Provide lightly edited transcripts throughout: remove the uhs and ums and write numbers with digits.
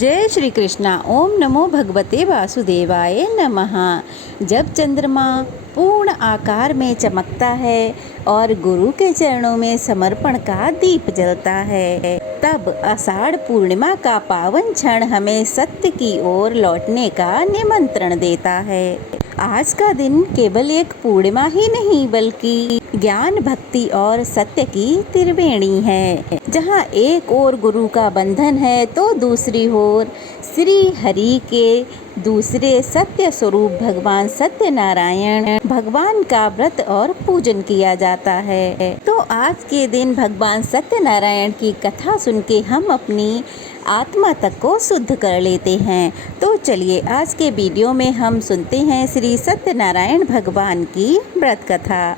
जय श्री कृष्णा। ओम नमो भगवते वासुदेवाय नमः। जब चंद्रमा पूर्ण आकार में चमकता है और गुरु के चरणों में समर्पण का दीप जलता है, तब आषाढ़ पूर्णिमा का पावन क्षण हमें सत्य की ओर लौटने का निमंत्रण देता है। आज का दिन केवल एक पूर्णिमा ही नहीं बल्कि ज्ञान, भक्ति और सत्य की त्रिवेणी है, जहाँ एक ओर गुरु का बंधन है तो दूसरी ओर श्री हरि के दूसरे सत्य स्वरूप भगवान सत्यनारायण भगवान का व्रत और पूजन किया जाता है। तो आज के दिन भगवान सत्यनारायण की कथा सुन के हम अपनी आत्मा तक को शुद्ध कर लेते हैं। तो चलिए आज के वीडियो में हम सुनते हैं श्री सत्यनारायण भगवान की व्रत कथा।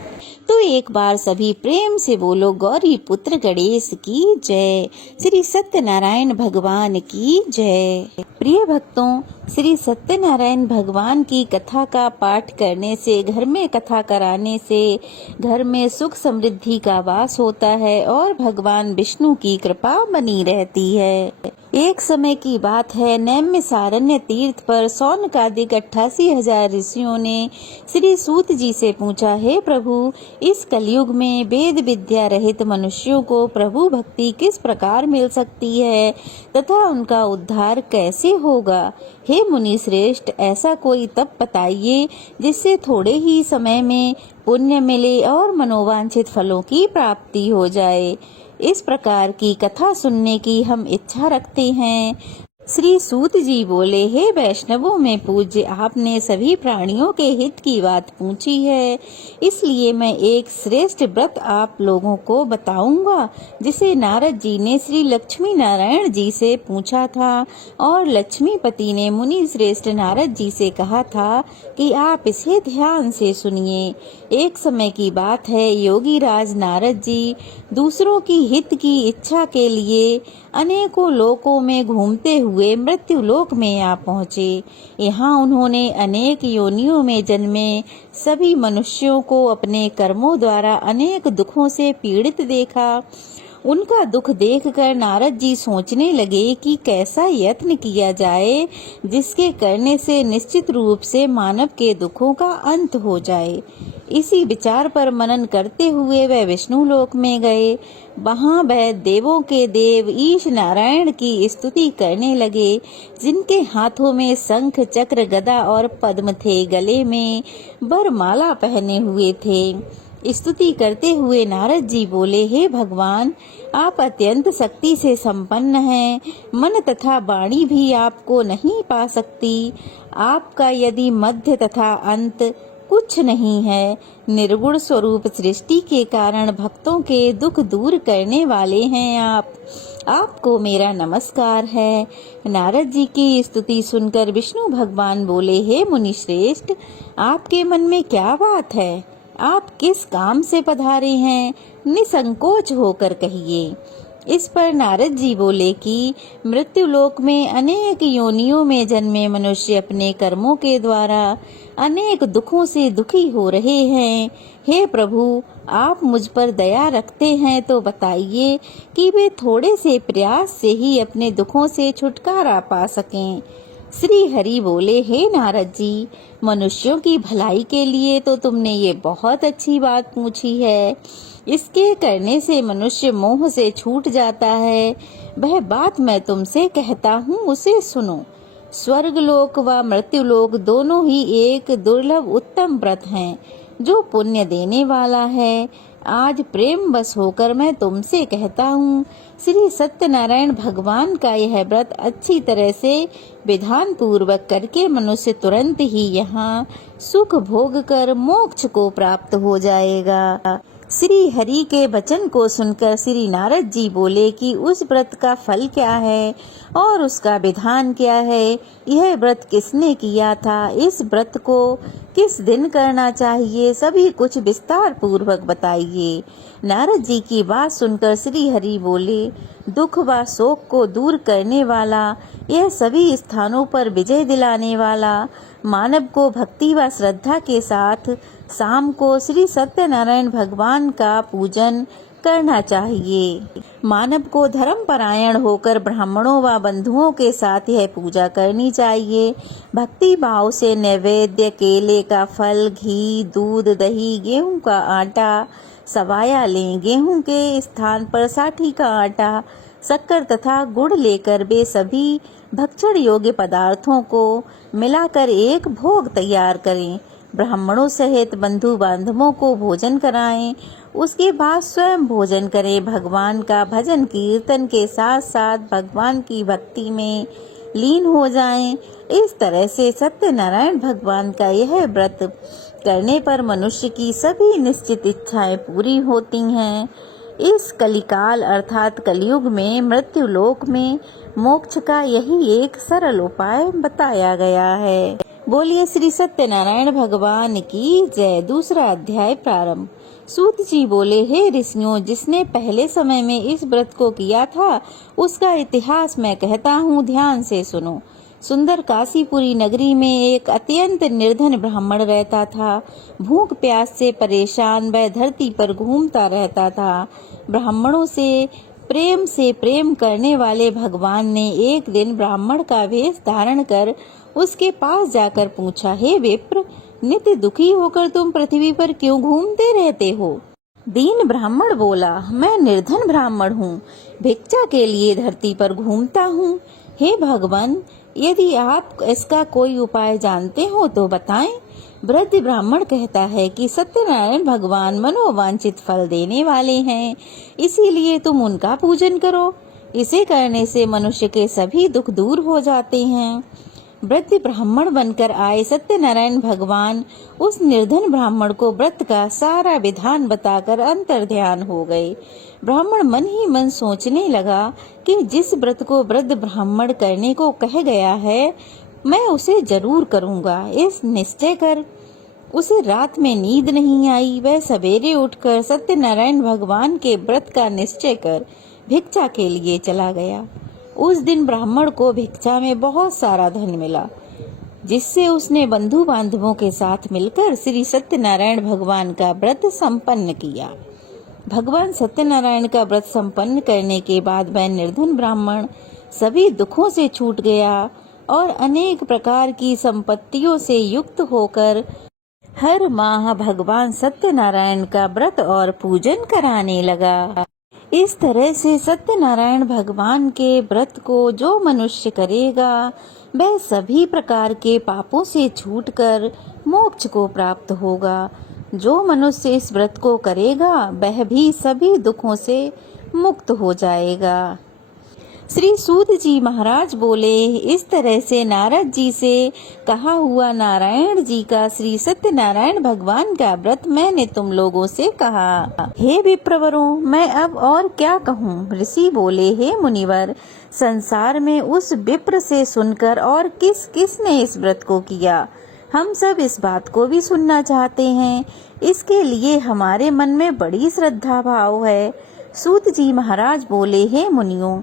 तो एक बार सभी प्रेम से बोलो गौरी पुत्र गणेश की जय, श्री सत्यनारायण भगवान की जय। प्रिय भक्तों, श्री सत्यनारायण भगवान की कथा का पाठ करने से, घर में कथा कराने से घर में सुख समृद्धि का वास होता है और भगवान विष्णु की कृपा बनी रहती है। एक समय की बात है, नैमिषारण्य तीर्थ पर शौनकादिक 88,000 ऋषियों ने श्री सूत जी से पूछा, हे प्रभु, इस कलयुग में वेद विद्या रहित मनुष्यों को प्रभु भक्ति किस प्रकार मिल सकती है तथा उनका उद्धार कैसे होगा? हे मुनि श्रेष्ठ, ऐसा कोई तप बताइए जिससे थोड़े ही समय में पुण्य मिले और मनोवांछित फलों की प्राप्ति हो जाए। इस प्रकार की कथा सुनने की हम इच्छा रखते हैं। श्री सूत जी बोले, हे वैष्णवों में पूज्य, आपने सभी प्राणियों के हित की बात पूछी है, इसलिए मैं एक श्रेष्ठ व्रत आप लोगों को बताऊंगा जिसे नारद जी ने श्री लक्ष्मी नारायण जी से पूछा था और लक्ष्मीपति ने मुनि श्रेष्ठ नारद जी से कहा था कि आप इसे ध्यान से सुनिए। एक समय की बात है, योगी राज नारद जी दूसरों की हित की इच्छा के लिए अनेकों लोकों में घूमते हुए मृत्यु लोक में आ पहुँचे। यहाँ उन्होंने अनेक योनियों में जन्मे सभी मनुष्यों को अपने कर्मों द्वारा अनेक दुखों से पीड़ित देखा। उनका दुख देखकर नारद जी सोचने लगे कि कैसा यत्न किया जाए जिसके करने से निश्चित रूप से मानव के दुखों का अंत हो जाए। इसी विचार पर मनन करते हुए वह विष्णु लोक में गए। वहाँ वह देवों के देव ईश नारायण की स्तुति करने लगे, जिनके हाथों में शंख, चक्र, गदा और पद्म थे, गले में वरमाला पहने हुए थे। स्तुति करते हुए नारद जी बोले, हे भगवान, आप अत्यंत शक्ति से संपन्न हैं, मन तथा वाणी भी आपको नहीं पा सकती। आपका यदि मध्य तथा अंत कुछ नहीं है, निर्गुण स्वरूप सृष्टि के कारण भक्तों के दुख दूर करने वाले हैं आप। आपको मेरा नमस्कार है। नारद जी की स्तुति सुनकर विष्णु भगवान बोले, हे मुनि श्रेष्ठ, आपके मन में क्या बात है? आप किस काम से पधारे हैं? निसंकोच होकर कहिए। इस पर नारद जी बोले कि मृत्यु लोक में अनेक योनियों में जन्मे मनुष्य अपने कर्मों के द्वारा अनेक दुखों से दुखी हो रहे हैं। हे प्रभु, आप मुझ पर दया रखते हैं तो बताइए कि वे थोड़े से प्रयास से ही अपने दुखों से छुटकारा पा सकें। श्री हरि बोले, हे नारद जी, मनुष्यों की भलाई के लिए तो तुमने ये बहुत अच्छी बात पूछी है। इसके करने से मनुष्य मोह से छूट जाता है। वह बात मैं तुमसे कहता हूँ, उसे सुनो। स्वर्ग लोक व मृत्यु लोक दोनों ही एक दुर्लभ उत्तम व्रत हैं जो पुण्य देने वाला है। आज प्रेम बस होकर मैं तुमसे कहता हूँ, श्री सत्यनारायण भगवान का यह व्रत अच्छी तरह से विधान पूर्वक करके मनुष्य तुरंत ही यहाँ सुख भोग कर मोक्ष को प्राप्त हो जाएगा। श्री हरि के वचन को सुनकर श्री नारद जी बोले कि उस व्रत का फल क्या है और उसका विधान क्या है? यह व्रत किसने किया था? इस व्रत को किस दिन करना चाहिए? सभी कुछ विस्तार पूर्वक बताइए। नारद जी की बात सुनकर श्री हरि बोले, दुख व शोक को दूर करने वाला, यह सभी स्थानों पर विजय दिलाने वाला, मानव को भक्ति व श्रद्धा के साथ शाम को श्री सत्यनारायण भगवान का पूजन करना चाहिए। मानव को धर्म परायण होकर ब्राह्मणों व बंधुओं के साथ यह पूजा करनी चाहिए। भक्ति भाव से नैवेद्य केले का फल, घी, दूध, दही, गेहूं का आटा, सवाया लें। गेहूं के स्थान पर साठी का आटा, शक्कर तथा गुड़ लेकर वे सभी भक्षण योग्य पदार्थों को मिलाकर एक भोग तैयार करें। ब्राह्मणों सहित बंधु बांधवों को भोजन कराएं। उसके बाद स्वयं भोजन करें। भगवान का भजन कीर्तन के साथ साथ भगवान की भक्ति में लीन हो जाएं। इस तरह से सत्यनारायण भगवान का यह व्रत करने पर मनुष्य की सभी निश्चित इच्छाएं पूरी होती हैं। इस कलिकाल अर्थात कलयुग में मृत्यु लोक में मोक्ष का यही एक सरल उपाय बताया गया है। बोलिए श्री सत्यनारायण भगवान की जय। दूसरा अध्याय प्रारंभ। सूत जी बोले, हे ऋषियों, जिसने पहले समय में इस व्रत को किया था उसका इतिहास मैं कहता हूँ, ध्यान से सुनो। सुंदर काशीपुरी नगरी में एक अत्यंत निर्धन ब्राह्मण रहता था। भूख प्यास से परेशान वह धरती पर घूमता रहता था। ब्राह्मणों से प्रेम करने वाले भगवान ने एक दिन ब्राह्मण का वेश धारण कर उसके पास जाकर पूछा, हे विप्र, नित्य दुखी होकर तुम पृथ्वी पर क्यों घूमते रहते हो? दीन ब्राह्मण बोला, मैं निर्धन ब्राह्मण हूँ, भिक्षा के लिए धरती पर घूमता हूँ। हे भगवान, यदि आप इसका कोई उपाय जानते हो तो बताएं। वृद्ध ब्राह्मण कहता है कि सत्यनारायण भगवान मनोवांछित फल देने वाले हैं, इसीलिए तुम उनका पूजन करो। इसे करने से मनुष्य के सभी दुख दूर हो जाते हैं। वृद्ध ब्राह्मण बनकर आए सत्यनारायण भगवान उस निर्धन ब्राह्मण को व्रत का सारा विधान बताकर अंतर्ध्यान हो गए। ब्राह्मण मन ही मन सोचने लगा कि जिस व्रत को वृद्ध ब्राह्मण करने को कह गया है मैं उसे जरूर करूंगा। इस निश्चय कर उसे रात में नींद नहीं आई। वह सवेरे उठकर सत्यनारायण भगवान के व्रत का निश्चय कर भिक्षा के लिए चला गया। उस दिन ब्राह्मण को भिक्षा में बहुत सारा धन मिला, जिससे उसने बंधु बांधवों के साथ मिलकर श्री सत्यनारायण भगवान का व्रत संपन्न किया। भगवान सत्यनारायण का व्रत संपन्न करने के बाद वह निर्धन ब्राह्मण सभी दुखों से छूट गया और अनेक प्रकार की संपत्तियों से युक्त होकर हर माह भगवान सत्यनारायण का व्रत और पूजन कराने लगा। इस तरह से सत्यनारायण भगवान के व्रत को जो मनुष्य करेगा वह सभी प्रकार के पापों से छूटकर मोक्ष को प्राप्त होगा। जो मनुष्य इस व्रत को करेगा वह भी सभी दुखों से मुक्त हो जाएगा। श्री सूत जी महाराज बोले, इस तरह से नारद जी से कहा हुआ नारायण जी का श्री सत्यनारायण भगवान का व्रत मैंने तुम लोगों से कहा। हे विप्रवरों, मैं अब और क्या कहूँ? ऋषि बोले, हे मुनिवर, संसार में उस विप्र से सुनकर और किस किस ने इस व्रत को किया, हम सब इस बात को भी सुनना चाहते हैं। इसके लिए हमारे मन में बड़ी श्रद्धा भाव है। सूत जी महाराज बोले, हे मुनियों,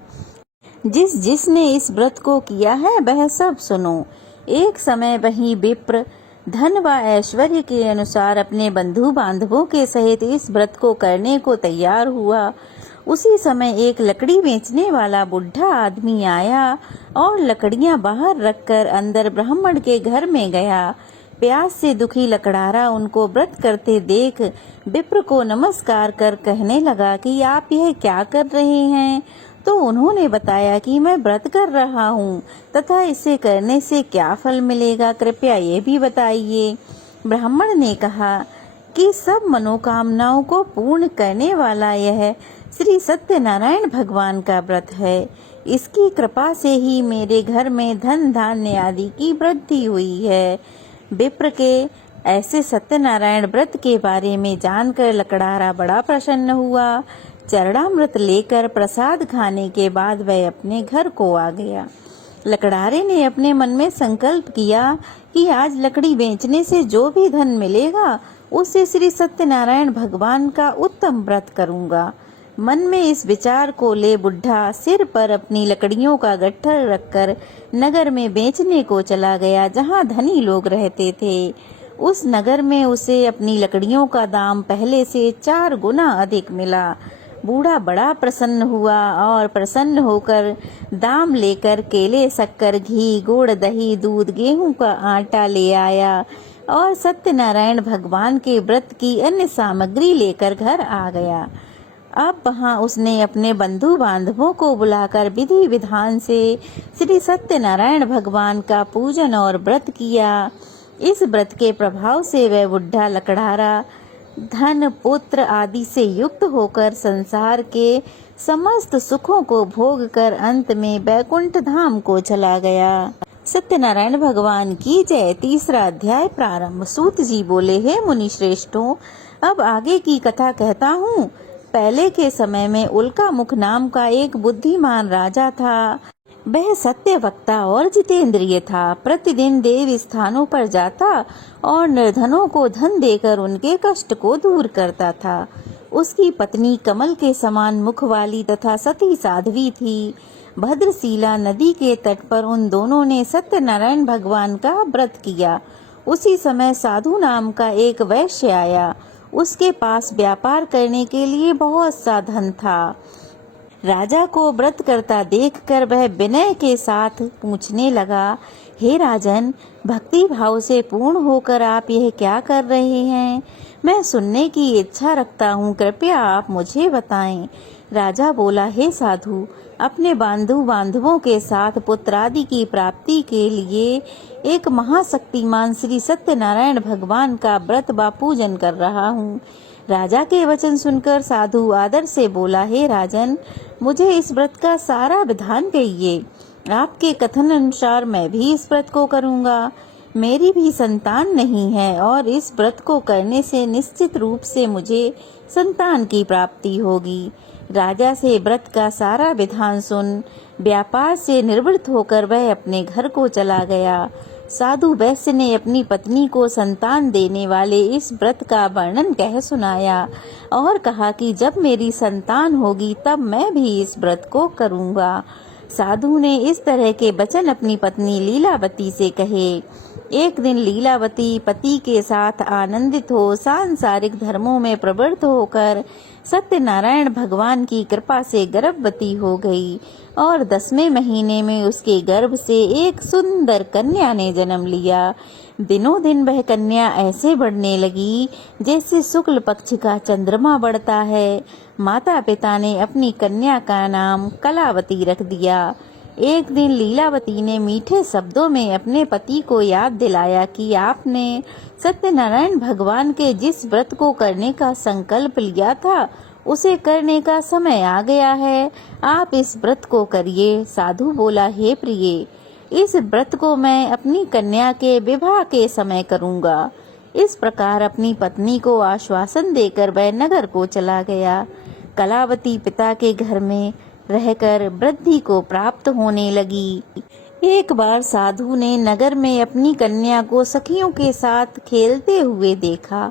जिसने इस व्रत को किया है वह सब सुनो। एक समय वही विप्र धन व ऐश्वर्य के अनुसार अपने बंधु बांधवों के सहित इस व्रत को करने को तैयार हुआ। उसी समय एक लकड़ी बेचने वाला बुढ़ा आदमी आया और लकड़ियां बाहर रखकर अंदर ब्राह्मण के घर में गया। प्यास से दुखी लकड़ारा उनको व्रत करते देख विप्र को नमस्कार कर कहने लगा कि आप यह क्या कर रहे हैं? तो उन्होंने बताया कि मैं व्रत कर रहा हूँ तथा इसे करने से क्या फल मिलेगा, कृपया ये भी बताइए। ब्राह्मण ने कहा कि सब मनोकामनाओं को पूर्ण करने वाला यह श्री सत्यनारायण भगवान का व्रत है। इसकी कृपा से ही मेरे घर में धन धान्य आदि की वृद्धि हुई है। विप्र के ऐसे सत्यनारायण व्रत के बारे में जानकर लकड़ारा बड़ा प्रसन्न हुआ। चरणामृत लेकर प्रसाद खाने के बाद वह अपने घर को आ गया। लकड़ारे ने अपने मन में संकल्प किया कि आज लकड़ी बेचने से जो भी धन मिलेगा उससे श्री सत्यनारायण भगवान का उत्तम व्रत करूंगा। मन में इस विचार को ले बुढ़ा सिर पर अपनी लकड़ियों का गट्ठर रखकर नगर में बेचने को चला गया, जहां धनी लोग रहते थे। उस नगर में उसे अपनी लकड़ियों का दाम पहले से 4 गुना अधिक मिला। बूढ़ा बड़ा प्रसन्न हुआ और प्रसन्न होकर दाम लेकर केले, शक्कर, घी, गुड़, दही, दूध, गेहूं का आटा ले आया और सत्यनारायण भगवान के व्रत की अन्य सामग्री लेकर घर आ गया। अब वहां उसने अपने बंधु बांधवों को बुलाकर विधि विधान से श्री सत्यनारायण भगवान का पूजन और व्रत किया। इस व्रत के प्रभाव से वह बुढ़ा लकड़हारा धन, पुत्र आदि से युक्त होकर संसार के समस्त सुखों को भोग कर अंत में वैकुंठ धाम को चला गया। सत्यनारायण भगवान की जय। तीसरा अध्याय प्रारंभ। सूत जी बोले, हे मुनि श्रेष्ठों, अब आगे की कथा कहता हूँ। पहले के समय में उल्का मुख नाम का एक बुद्धिमान राजा था। वह सत्य वक्ता और जितेंद्रिय था। प्रतिदिन देव स्थानों पर जाता और निर्धनों को धन देकर उनके कष्ट को दूर करता था। उसकी पत्नी कमल के समान मुख वाली तथा सती साध्वी थी। भद्रशिला नदी के तट पर उन दोनों ने सत्यनारायण भगवान का व्रत किया। उसी समय साधु नाम का एक वैश्य आया। उसके पास व्यापार करने के लिए बहुत सा धन था। राजा को व्रत करता देखकर वह विनय के साथ पूछने लगा, हे राजन, भक्ति भाव से पूर्ण होकर आप यह क्या कर रहे हैं? मैं सुनने की इच्छा रखता हूँ, कृपया आप मुझे बताएं। राजा बोला, हे साधु, अपने बंधु बांधवों के साथ पुत्रादि की प्राप्ति के लिए एक महाशक्तिमान श्री सत्यनारायण भगवान का व्रत व पूजन कर रहा हूँ। राजा के वचन सुनकर साधु आदर से बोला, हे राजन, मुझे इस व्रत का सारा विधान कहिए। आपके कथन अनुसार मैं भी इस व्रत को करूँगा। मेरी भी संतान नहीं है और इस व्रत को करने से निश्चित रूप से मुझे संतान की प्राप्ति होगी। राजा से व्रत का सारा विधान सुन व्यापार से निवृत्त होकर वह अपने घर को चला गया। साधु वैश्य ने अपनी पत्नी को संतान देने वाले इस व्रत का वर्णन कह सुनाया और कहा कि जब मेरी संतान होगी तब मैं भी इस व्रत को करूँगा। साधु ने इस तरह के वचन अपनी पत्नी लीलावती से कहे। एक दिन लीलावती पति के साथ आनंदित हो सांसारिक धर्मों में प्रवृत्त होकर सत्यनारायण भगवान की कृपा से गर्भवती हो गई और 10वें महीने में उसके गर्भ से एक सुंदर कन्या ने जन्म लिया। दिनों दिन वह कन्या ऐसे बढ़ने लगी जैसे शुक्ल पक्ष का चंद्रमा बढ़ता है। माता पिता ने अपनी कन्या का नाम कलावती रख दिया। एक दिन लीलावती ने मीठे शब्दों में अपने पति को याद दिलाया कि आपने सत्यनारायण भगवान के जिस व्रत को करने का संकल्प लिया था उसे करने का समय आ गया है। आप इस व्रत को करिए। साधु बोला, हे प्रिय, इस व्रत को मैं अपनी कन्या के विवाह के समय करूँगा। इस प्रकार अपनी पत्नी को आश्वासन देकर वह नगर को चला गया। कलावती पिता के घर में रहकर वृद्धि को प्राप्त होने लगी। एक बार साधु ने नगर में अपनी कन्या को सखियों के साथ खेलते हुए देखा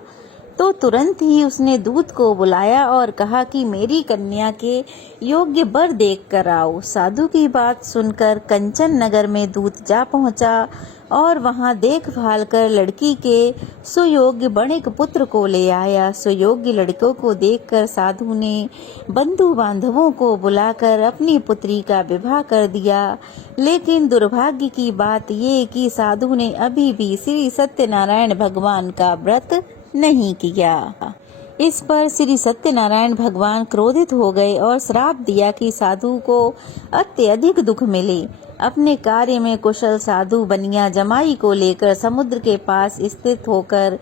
तो तुरंत ही उसने दूत को बुलाया और कहा कि मेरी कन्या के योग्य वर देख कर आओ। साधु की बात सुनकर कंचन नगर में दूत जा पहुंचा और वहां देखभाल कर लड़की के सुयोग्य बणिक पुत्र को ले आया। सुयोग्य लड़कों को देखकर साधु ने बंधु बांधवों को बुलाकर अपनी पुत्री का विवाह कर दिया। लेकिन दुर्भाग्य की बात ये कि साधु ने अभी भी श्री सत्यनारायण भगवान का व्रत नहीं किया। इस पर श्री सत्यनारायण भगवान क्रोधित हो गए और श्राप दिया कि साधु को अत्यधिक दुख मिले। अपने कार्य में कुशल साधु बनिया जमाई को लेकर समुद्र के पास स्थित होकर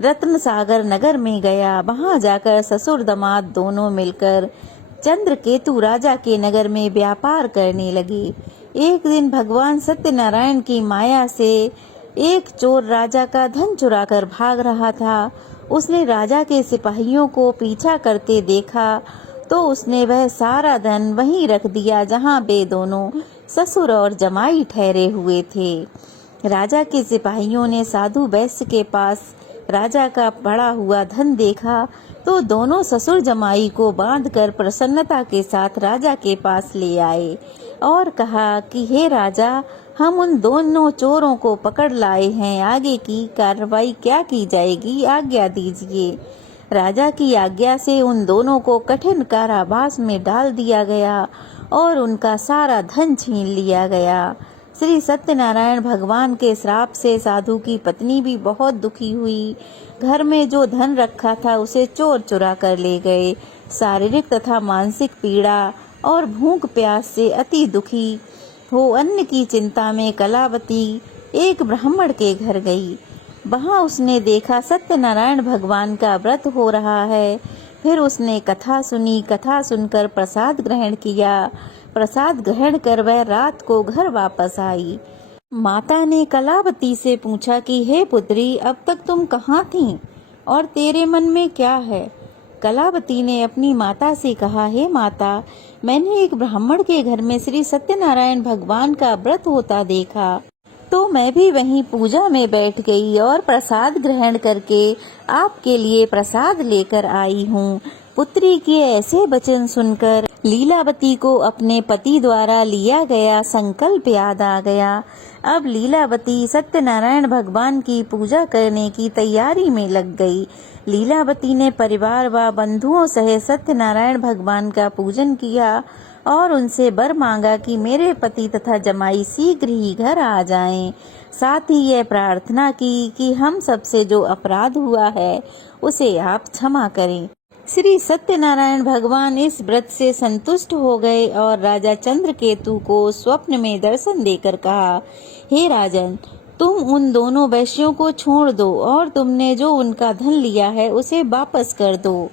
रत्न सागर नगर में गया। वहां जाकर ससुर दामाद दोनों मिलकर चंद्रकेतु राजा के नगर में व्यापार करने लगे। एक दिन भगवान सत्यनारायण की माया से एक चोर राजा का धन चुराकर भाग रहा था। उसने राजा के सिपाहियों को पीछा करते देखा तो उसने वह सारा धन वहीं रख दिया जहां वे दोनों ससुर और जमाई ठहरे हुए थे। राजा के सिपाहियों ने साधु वैश्य के पास राजा का पड़ा हुआ धन देखा तो दोनों ससुर जमाई को बांधकर प्रसन्नता के साथ राजा के पास ले आए और कहा कि हे राजा, हम उन दोनों चोरों को पकड़ लाए हैं। आगे की कार्रवाई क्या की जाएगी, आज्ञा दीजिए। राजा की आज्ञा से उन दोनों को कठिन कारावास में डाल दिया गया और उनका सारा धन छीन लिया गया। श्री सत्यनारायण भगवान के श्राप से साधु की पत्नी भी बहुत दुखी हुई। घर में जो धन रखा था उसे चोर चुरा कर ले गए। शारीरिक तथा मानसिक पीड़ा और भूख प्यास से अति दुखी हो अन्न की चिंता में कलावती एक ब्राह्मण के घर गई। वहां उसने देखा सत्यनारायण भगवान का व्रत हो रहा है। फिर उसने कथा सुनी। कथा सुनकर प्रसाद ग्रहण किया। प्रसाद ग्रहण कर वह रात को घर वापस आई। माता ने कलावती से पूछा कि हे पुत्री, अब तक तुम कहाँ थीं और तेरे मन में क्या है? कलावती ने अपनी माता से कहा, हे माता, मैंने एक ब्राह्मण के घर में श्री सत्यनारायण भगवान का व्रत होता देखा, तो मैं भी वहीं पूजा में बैठ गई और प्रसाद ग्रहण करके आपके लिए प्रसाद लेकर आई हूँ। पुत्री के ऐसे वचन सुनकर लीलावती को अपने पति द्वारा लिया गया संकल्प याद आ गया। अब लीलावती सत्यनारायण भगवान की पूजा करने की तैयारी में लग गई। लीलावती ने परिवार व बंधुओं सहित सत्यनारायण भगवान का पूजन किया और उनसे वर मांगा कि मेरे पति तथा जमाई शीघ्र ही घर आ जाएं। साथ ही यह प्रार्थना की कि हम सबसे जो अपराध हुआ है उसे आप क्षमा करें। श्री सत्यनारायण भगवान इस व्रत से संतुष्ट हो गए और राजा चंद्रकेतु को स्वप्न में दर्शन देकर कहा, हे राजन, तुम उन दोनों वैश्यों को छोड़ दो और तुमने जो उनका धन लिया है उसे वापस कर दो।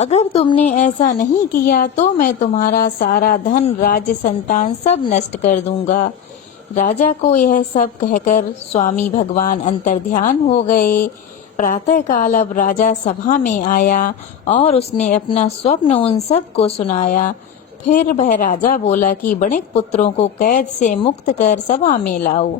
अगर तुमने ऐसा नहीं किया तो मैं तुम्हारा सारा धन, राज्य, संतान सब नष्ट कर दूंगा। राजा को यह सब कहकर स्वामी भगवान अंतर्ध्यान हो गए। प्रातः काल अब राजा सभा में आया और उसने अपना स्वप्न उन सब को सुनाया। फिर वह राजा बोला कि बणिक पुत्रों को कैद से मुक्त कर सभा में लाओ।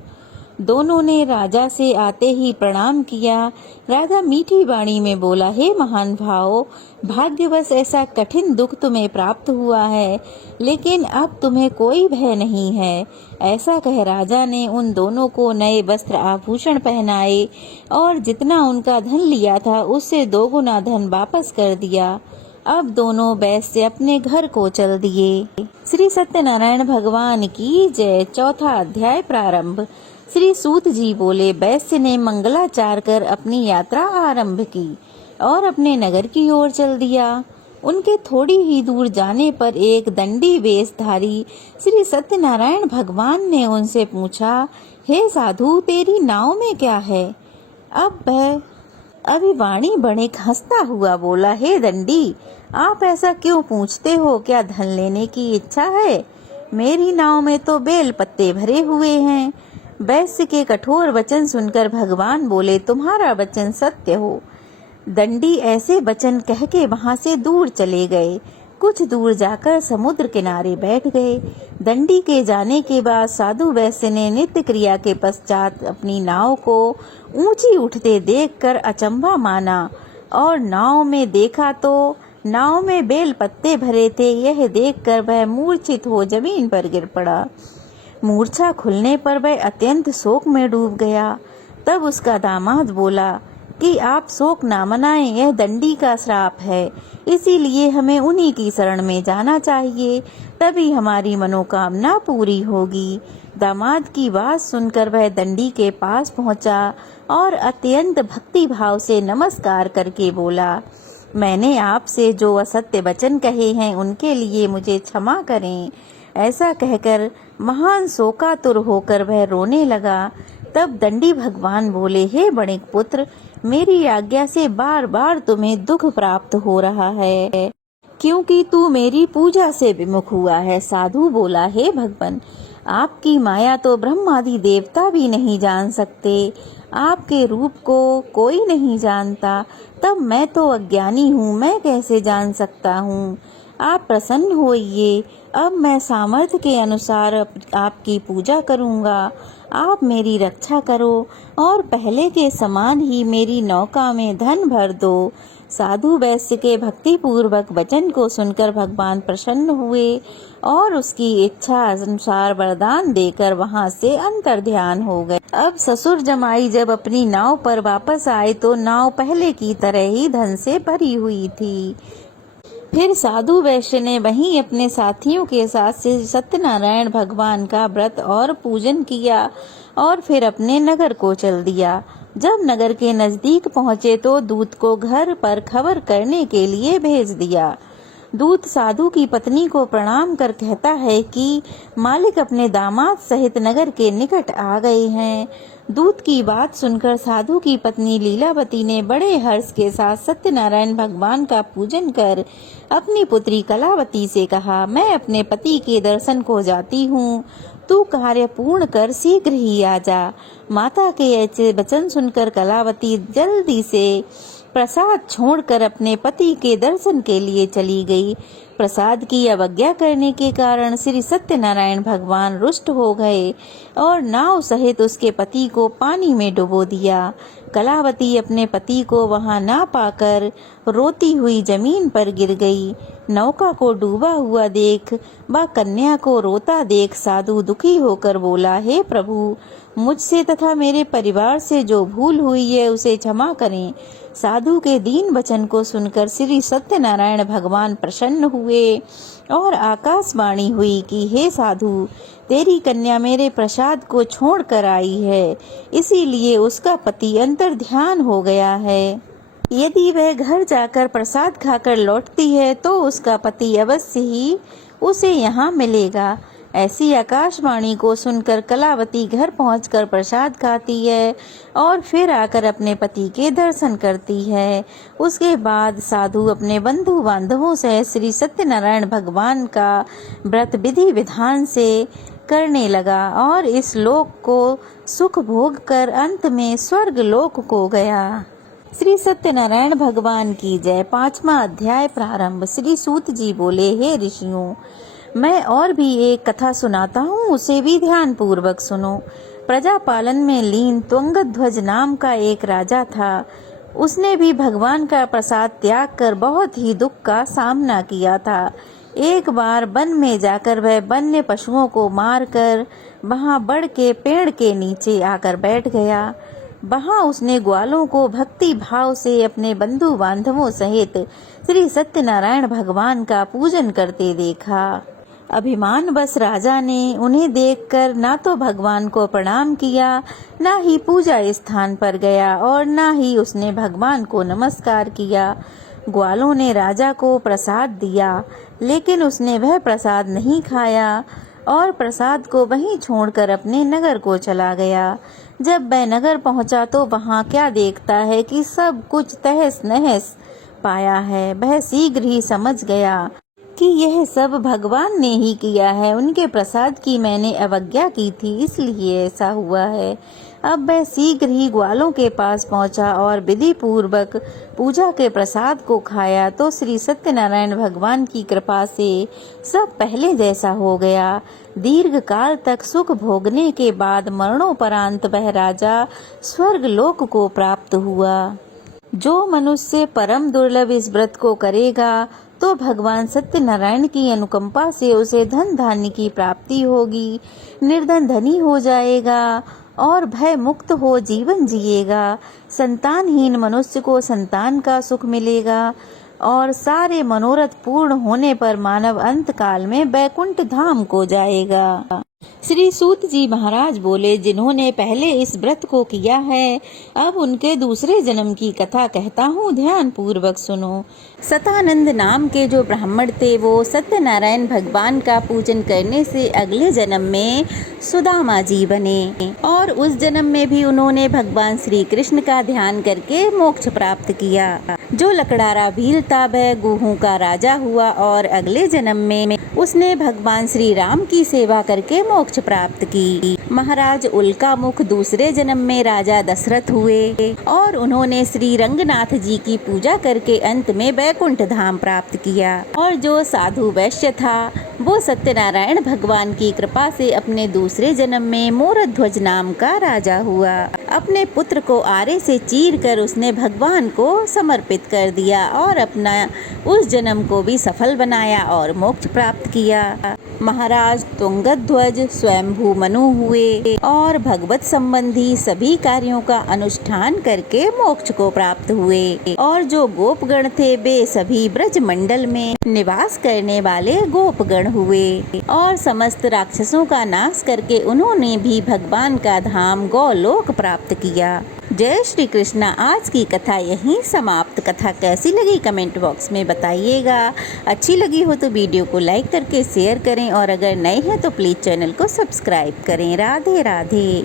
दोनों ने राजा से आते ही प्रणाम किया। राजा मीठी वाणी में बोला, हे महान भाव, भाग्यवश ऐसा कठिन दुख तुम्हें प्राप्त हुआ है, लेकिन अब तुम्हें कोई भय नहीं है। ऐसा कह राजा ने उन दोनों को नए वस्त्र आभूषण पहनाए और जितना उनका धन लिया था उससे 2 गुना धन वापस कर दिया। अब दोनों वैश्य अपने घर को चल दिए। श्री सत्यनारायण भगवान की जय। 4था अध्याय प्रारंभ। श्री सूत जी बोले, वैश्य ने मंगलाचार कर अपनी यात्रा आरंभ की और अपने नगर की ओर चल दिया। उनके थोड़ी ही दूर जाने पर एक दंडी वेशधारी श्री सत्यनारायण भगवान ने उनसे पूछा, हे साधु, तेरी नाव में क्या है? अब वह अभिवाणी बणिक हंसता हुआ बोला, हे दंडी, आप ऐसा क्यों पूछते हो? क्या धन लेने की इच्छा है? मेरी नाव में तो बेल पत्ते भरे हुए हैं। वैश्य के कठोर वचन सुनकर भगवान बोले, तुम्हारा वचन सत्य हो। दंडी ऐसे वचन कह के वहां से दूर चले गए। कुछ दूर जाकर समुद्र किनारे बैठ गए। दंडी के जाने के बाद साधु वैश्य ने नित्य क्रिया के पश्चात अपनी नाव को ऊंची उठते देखकर अचंभा माना और नाव में देखा तो नाव में बेल पत्ते भरे थे। यह देखकर वह मूर्छित हो जमीन पर गिर पड़ा। मूर्छा खुलने पर वह अत्यंत शोक में डूब गया। तब उसका दामाद बोला कि आप शोक ना मनाएं, यह दंडी का श्राप है, इसीलिए हमें उन्हीं की शरण में जाना चाहिए, तभी हमारी मनोकामना पूरी होगी। दामाद की बात सुनकर वह दंडी के पास पहुंचा और अत्यंत भक्ति भाव से नमस्कार करके बोला, मैंने आपसे जो असत्य वचन कहे हैं उनके लिए मुझे क्षमा करें। ऐसा कहकर महान शोकातुर होकर वह रोने लगा। तब दंडी भगवान बोले, हे बणिक पुत्र, मेरी आज्ञा से बार बार तुम्हें दुख प्राप्त हो रहा है, क्योंकि तू मेरी पूजा से विमुख हुआ है। साधु बोला, हे भगवान, आपकी माया तो ब्रह्मादि देवता भी नहीं जान सकते, आपके रूप को कोई नहीं जानता, तब मैं तो अज्ञानी हूँ, मैं कैसे जान सकता हूँ। आप प्रसन्न होइए। अब मैं सामर्थ्य के अनुसार आपकी पूजा करूँगा। आप मेरी रक्षा करो और पहले के समान ही मेरी नौका में धन भर दो। साधु वैश्य के भक्तिपूर्वक वचन को सुनकर भगवान प्रसन्न हुए और उसकी इच्छा अनुसार वरदान देकर वहां से अंतर्ध्यान हो गए। अब ससुर जमाई जब अपनी नाव पर वापस आए तो नाव पहले की तरह ही धन से भरी हुई थी। फिर साधु वैश्य ने वहीं अपने साथियों के साथ श्री सत्यनारायण भगवान का व्रत और पूजन किया और फिर अपने नगर को चल दिया। जब नगर के नजदीक पहुंचे तो दूत को घर पर खबर करने के लिए भेज दिया। दूत साधु की पत्नी को प्रणाम कर कहता है कि मालिक अपने दामाद सहित नगर के निकट आ गए हैं। दूत की बात सुनकर साधु की पत्नी लीलावती ने बड़े हर्ष के साथ सत्यनारायण भगवान का पूजन कर अपनी पुत्री कलावती से कहा, मैं अपने पति के दर्शन को जाती हूँ, तू कार्य पूर्ण कर शीघ्र ही आ जा। माता के ऐसे वचन सुनकर कलावती जल्दी से प्रसाद छोड़कर अपने पति के दर्शन के लिए चली गई। प्रसाद की अवज्ञा करने के कारण श्री सत्यनारायण भगवान रुष्ट हो गए और नाव सहित उसके पति को पानी में डुबो दिया। कलावती अपने पति को वहां ना पाकर रोती हुई जमीन पर गिर गई। नौका को डूबा हुआ देख व कन्या को रोता देख साधु दुखी होकर बोला, हे प्रभु, मुझसे तथा मेरे परिवार से जो भूल हुई है उसे क्षमा करें। साधु के दीन वचन को सुनकर श्री सत्यनारायण भगवान प्रसन्न हुए और आकाशवाणी हुई कि हे साधु, तेरी कन्या मेरे प्रसाद को छोड़ कर आई है, इसीलिए उसका पति अंतर्ध्यान हो गया है। यदि वह घर जाकर प्रसाद खाकर लौटती है तो उसका पति अवश्य ही उसे यहाँ मिलेगा। ऐसी आकाशवाणी को सुनकर कलावती घर पहुंचकर प्रसाद खाती है और फिर आकर अपने पति के दर्शन करती है। उसके बाद साधु अपने बंधु बांधवों से श्री सत्यनारायण भगवान का व्रत विधि विधान से करने लगा और इस लोक को सुख भोग कर अंत में स्वर्ग लोक को गया। श्री सत्यनारायण भगवान की जय। 5वां अध्याय प्रारंभ। श्री सूत जी बोले, हे ऋषियों, मैं और भी एक कथा सुनाता हूँ, उसे भी ध्यान पूर्वक सुनो। प्रजा पालन में लीन त्वंगध्वज नाम का एक राजा था। उसने भी भगवान का प्रसाद त्याग कर बहुत ही दुख का सामना किया था। एक बार वन में जाकर वह वन्य पशुओं को मारकर वहां बड़ के पेड़ के नीचे आकर बैठ गया। वहां उसने ग्वालों को भक्ति भाव से अपने बंधु बांधवों सहित श्री सत्यनारायण भगवान का पूजन करते देखा। अभिमानवश राजा ने उन्हें देखकर ना तो भगवान को प्रणाम किया, ना ही पूजा स्थान पर गया और ना ही उसने भगवान को नमस्कार किया। ग्वालों ने राजा को प्रसाद दिया, लेकिन उसने वह प्रसाद नहीं खाया और प्रसाद को वहीं छोड़कर अपने नगर को चला गया। जब वह नगर पहुंचा तो वहां क्या देखता है कि सब कुछ तहस नहस पाया है। वह शीघ्र ही समझ गया कि यह सब भगवान ने ही किया है। उनके प्रसाद की मैंने अवज्ञा की थी, इसलिए ऐसा हुआ है। अब वह शीघ्र ही ग्वालों के पास पहुंचा और विधि पूर्वक पूजा के प्रसाद को खाया तो श्री सत्यनारायण भगवान की कृपा से सब पहले जैसा हो गया। दीर्घ काल तक सुख भोगने के बाद मरणोपरांत वह राजा स्वर्ग लोक को प्राप्त हुआ। जो मनुष्य परम दुर्लभ इस व्रत को करेगा तो भगवान सत्यनारायण की अनुकंपा से उसे धन धान्य की प्राप्ति होगी, निर्धन धनी हो जाएगा और भय मुक्त हो जीवन जिएगा। संतानहीन मनुष्य को संतान का सुख मिलेगा और सारे मनोरथ पूर्ण होने पर मानव अंत काल में वैकुंठ धाम को जाएगा। श्री सूत जी महाराज बोले, जिन्होंने पहले इस व्रत को किया है, अब उनके दूसरे जन्म की कथा कहता हूँ, ध्यान पूर्वक सुनो। सतानंद नाम के जो ब्राह्मण थे वो सत्यनारायण भगवान का पूजन करने से अगले जन्म में सुदामा जी बने और उस जन्म में भी उन्होंने भगवान श्री कृष्ण का ध्यान करके मोक्ष प्राप्त किया। जो लकड़ारा भील था वह गुहू का राजा हुआ और अगले जन्म में उसने भगवान श्री राम की सेवा करके मोक्ष प्राप्त की। महाराज उल्का मुख दूसरे जन्म में राजा दशरथ हुए और उन्होंने श्री रंगनाथ जी की पूजा करके अंत में बैकुंठ धाम प्राप्त किया। और जो साधु वैश्य था वो सत्यनारायण भगवान की कृपा से अपने दूसरे जन्म में मोरध्वज नाम का राजा हुआ। अपने पुत्र को आरे से चीर कर उसने भगवान को समर्पित कर दिया और अपना उस जन्म को भी सफल बनाया और मोक्ष प्राप्त किया। महाराज तुंगध्वज स्वयंभू मनु हुए और भगवत संबंधी सभी कार्यों का अनुष्ठान करके मोक्ष को प्राप्त हुए। और जो गोपगण थे वे सभी ब्रज मंडल में निवास करने वाले गोपगण हुए और समस्त राक्षसों का नाश करके उन्होंने भी भगवान का धाम गौलोक प्राप्त किया। जय श्री कृष्णा। आज की कथा यहीं समाप्त। कथा कैसी लगी कमेंट बॉक्स में बताइएगा। अच्छी लगी हो तो वीडियो को लाइक करके शेयर करें और अगर नए हैं तो प्लीज़ चैनल को सब्सक्राइब करें। राधे राधे।